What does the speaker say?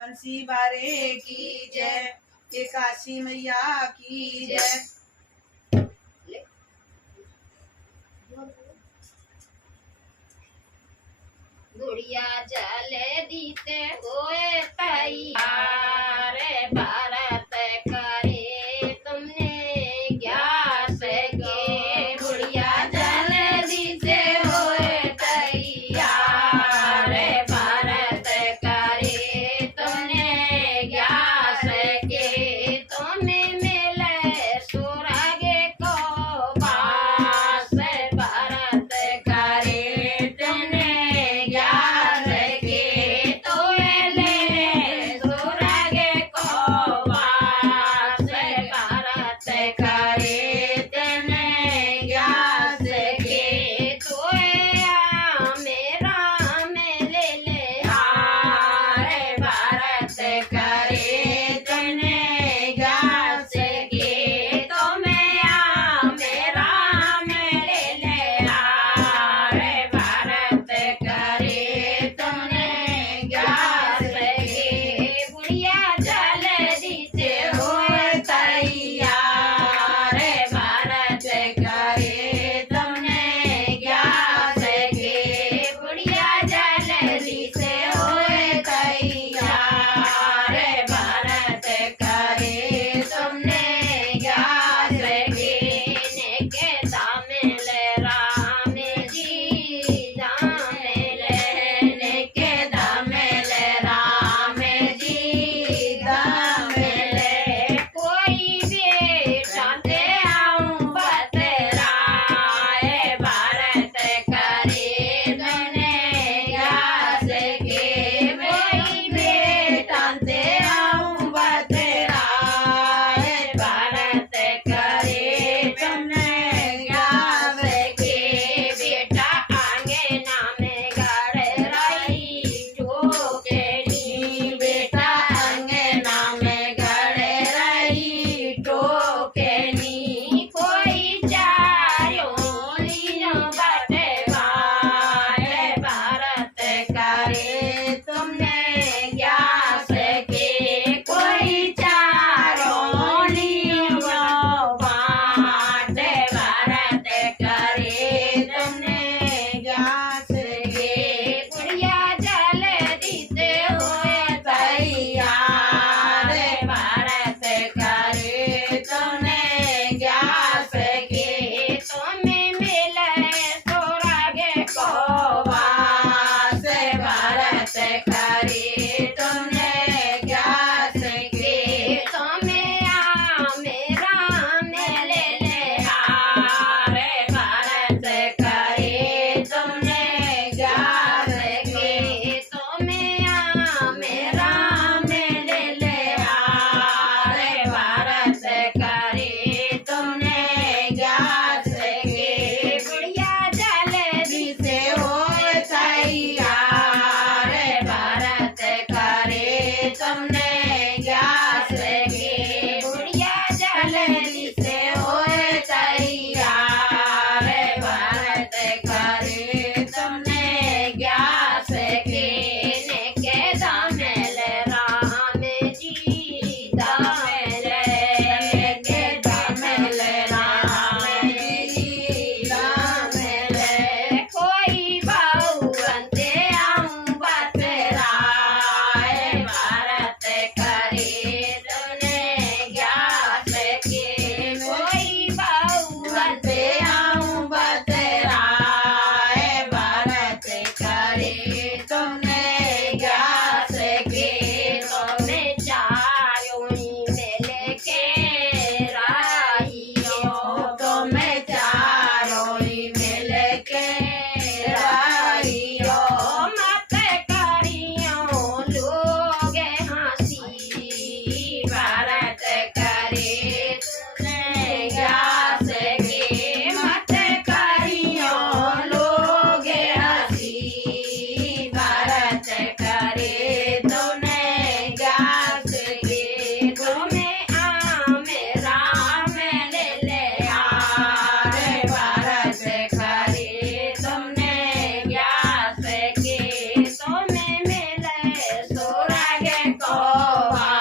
बंसी बारे की जय, ये काशी मैया की जय। गुड़िया जल दीते होए तैयार, भारत करे तुमने ग्यास के। गुड़िया जल दीते होए तैयार, भारत करे तुमने ग्यास के। तुम्हें मिले सुरग को पास, भारत करे तुमने ग्यास के। तुम्हें ले सुरग को पास, भारत करे तुमने ग्यास के। तुम्हें मेरा में ले ले हार, भारत करे तुमने ग्यास के। तुम्हें मेरा में ले ले हार, भारत करे तुमने ग्यास के। बुढ़िया जल दीते होए तैयार, भारत करे तुमने ग्यास के। बुढ़िया जल दीते होए तैयार, भारत करे तुमने ग्यास के। नेके दामिल राम जी दामिल, नेके दामिल राम जी दामिल। कोई बेटा दे आऊं बतराए, भारत करे तुमने ग्यास के। कोई बेटा दे आऊं बतराए, भारत करे तुमने ग्यास के। बेटा आंगना में गड़ रही टोकरी, बेटा आंगना में गड़ रही टोकरी। कोई चारों लीनो बटवाए, भारत करे तुमने ग्यास के। कोई चारों लीनो बाट, भारत करे तुमने ग्यास के। गुड़िया जल दीते हुए तैयार, भारत करे तुमने ग्यास के। तुम्हें मिले सुरग को वास, भारत करे तुमने ग्यास के। तुम्हें मेरा में ले ले हार, भारत करे तुमने ग्यास के। तुम्हें मेरा में ले ले हार, भारत करे तुमने ग्यास के। गुड़िया जल दीते होए तैयार, भारत करे तुमने ग्यास के। गुड़िया जल दीते होए तैयार, भारत करे तुमने ग्यास के। नेके दामिल राम जी दामिल, नेके दामिल राम जी दामिल। कोई बाऊ अंते आऊं बतराए, भारत कोवा